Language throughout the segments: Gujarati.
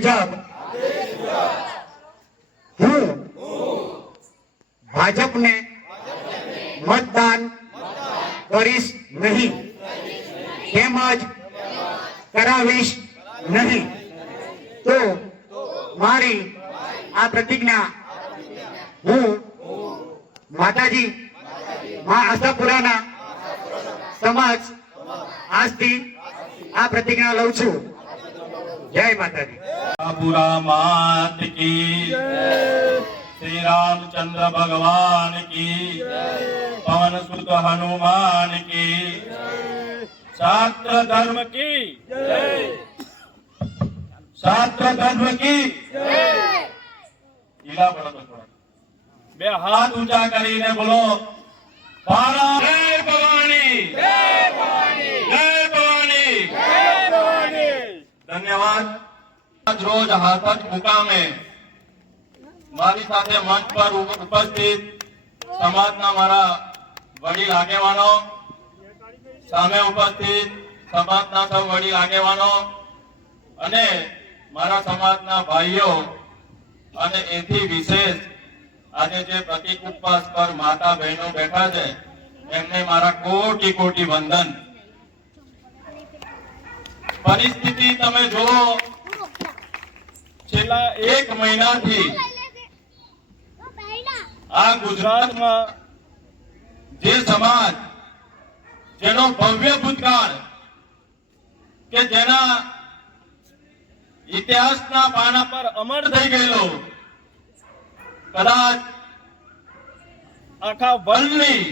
મુજબ હું ભાજપને મતદાન કરીશ નહીં તેમજ કરાવીશ નહીં। તો મારી આ પ્રતિજ્ઞા હું માતાજી મા આશાપુરાના સમાજ આજથી આ પ્રતિજ્ઞા લઉં છું। જય માતાજી। आशापुरा मात की श्री रामचंद्र भगवान की पवन सुत हनुमान की शास्त्र धर्म की शास्त्र धर्म की ઈલા પડો થોડા બે હાથ ઊંચા કરીને બોલો ભારત જય ભવાની જય ભવાની જય ભવાની જય ભવાની। ધન્યવાદ। આજ રોજ હાથજ મુકામે મારી સાથે મંચ પર ઉપસ્થિત સમાજના મારા વડીલ આગેવાનો, સામે ઉપસ્થિત સમાજના સૌ વડીલ આગેવાનો અને મારા સમાજના ભાઈઓ અને એથી વિશેષ આજે જે પ્રતિક ઉપવાસ પર માતા બહેનો બેઠા છે એમને મારા કોટી કોટી વંદન। પરિસ્થિતિ તમે જુઓ, છેલ્લા 1 મહિનાથી આ ગુજરાતમાં જે સમાજ જેનો ભવ્ય ભૂતકાળ કે જેના ઇતિહાસના પાના પર અમર થઈ ગયેલો, કદાચ આખા વર્લ્ડની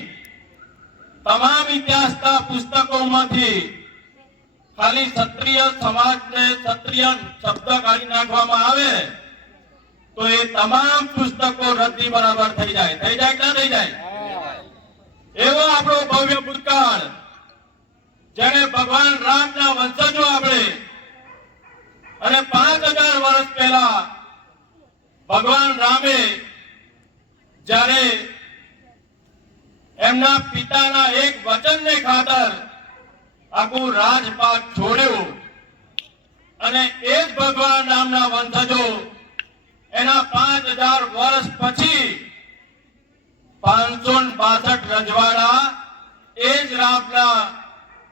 તમામ ઇતિહાસના પુસ્તકોમાંથી ખાલી ક્ષત્રિય સમાજને ક્ષત્રિય શબ્દ કાઢી નાખવામાં આવે તો એ તમામ પુસ્તકો રદ્દી બરાબર થઈ જાય કે ના થઈ જાય? એવો આપણો ભવ્ય ભૂતકાળ, જેને ભગવાન રામના વંશજો આપણે અને 5000 વર્ષ પહેલા ભગવાન રામે જ્યારે એમના પિતાના એક વચનને ખાતર આખું રાજપાટ છોડ્યું અને એ જ ભગવાન રામના વંશજો એના 5000 વર્ષ પછી 562 રજવાડા એ જ રામના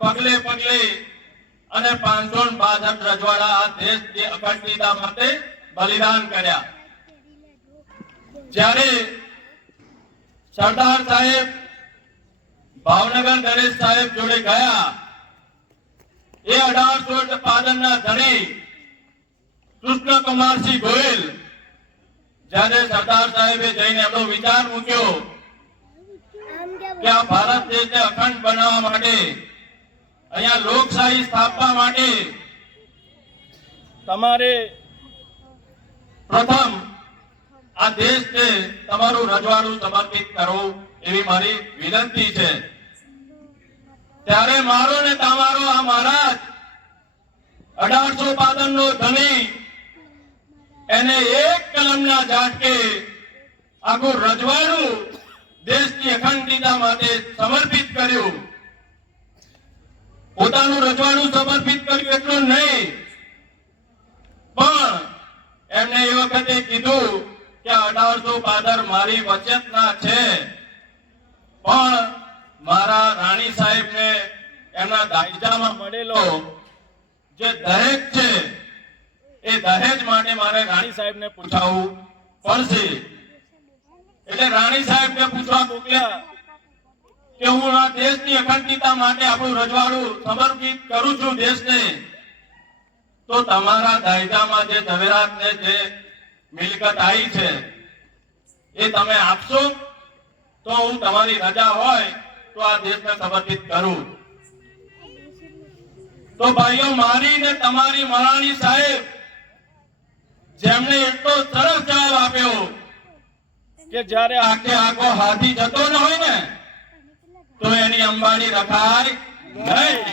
પગલે પગલે અને 562 રજવાડા આ દેશની અખંડિતતા માટે બલિદાન કર્યા। જ્યારે સરદાર સાહેબ ભાવનગર નરેશ સાહેબ જોડે ગયા, એ 1852 ધણી કૃષ્ણકુમારસિંહ ગોયલ જ્યારે સરદાર સાહેબે જઈને એમનો વિચાર મૂક્યો કે આ ભારત દેશને અખંડ બનાવવા માટે, અહીંયા લોકશાહી સ્થાપવા માટે તમારે પ્રથમ આ દેશને તમારું રજવાડું સમર્પિત કરવું એવી મારી વિનંતી છે। ત્યારે મારો ને તમારો આ મહારાજ 1852 નો ધણી એને એક કલમના ઝાટકે આખું રજવાડું દેશની અખંડિતતા માટે સમર્પિત કર્યું। પોતાનું રજવાડું સમર્પિત કર્યું એટલું નહીં, પણ એમને એ વખતે કીધું કે 1852 મારી વચનના છે, પણ મારા રાણી સાહેબને એમના દાયજામાં મળેલો જે દહેજ છે એ દહેજ માટે મારે રાણી સાહેબને પૂછાવવું પડશે। એટલે રાણી સાહેબને પૂછવા મોકલ્યા કે હું આ દેશની અખંડિતતા માટે આપણું રજવાડું સમર્પિત કરું છું દેશને, તો તમારા દાયજામાં જે ઝવેરાતને જે મિલકત આવી છે એ તમે આપશો તો હું તમારી રજા હોય તો આ દેશને સમર્પિત કરું। તો ભાઈઓ, મારી ને તમારી મહારાણી સાહેબ જેમણે એટલો સરસ જવાબ આપ્યો કે જ્યારે આખે આખો હાથી જતો ન હોય ને તો એની અંબાડી રખાય નહીં।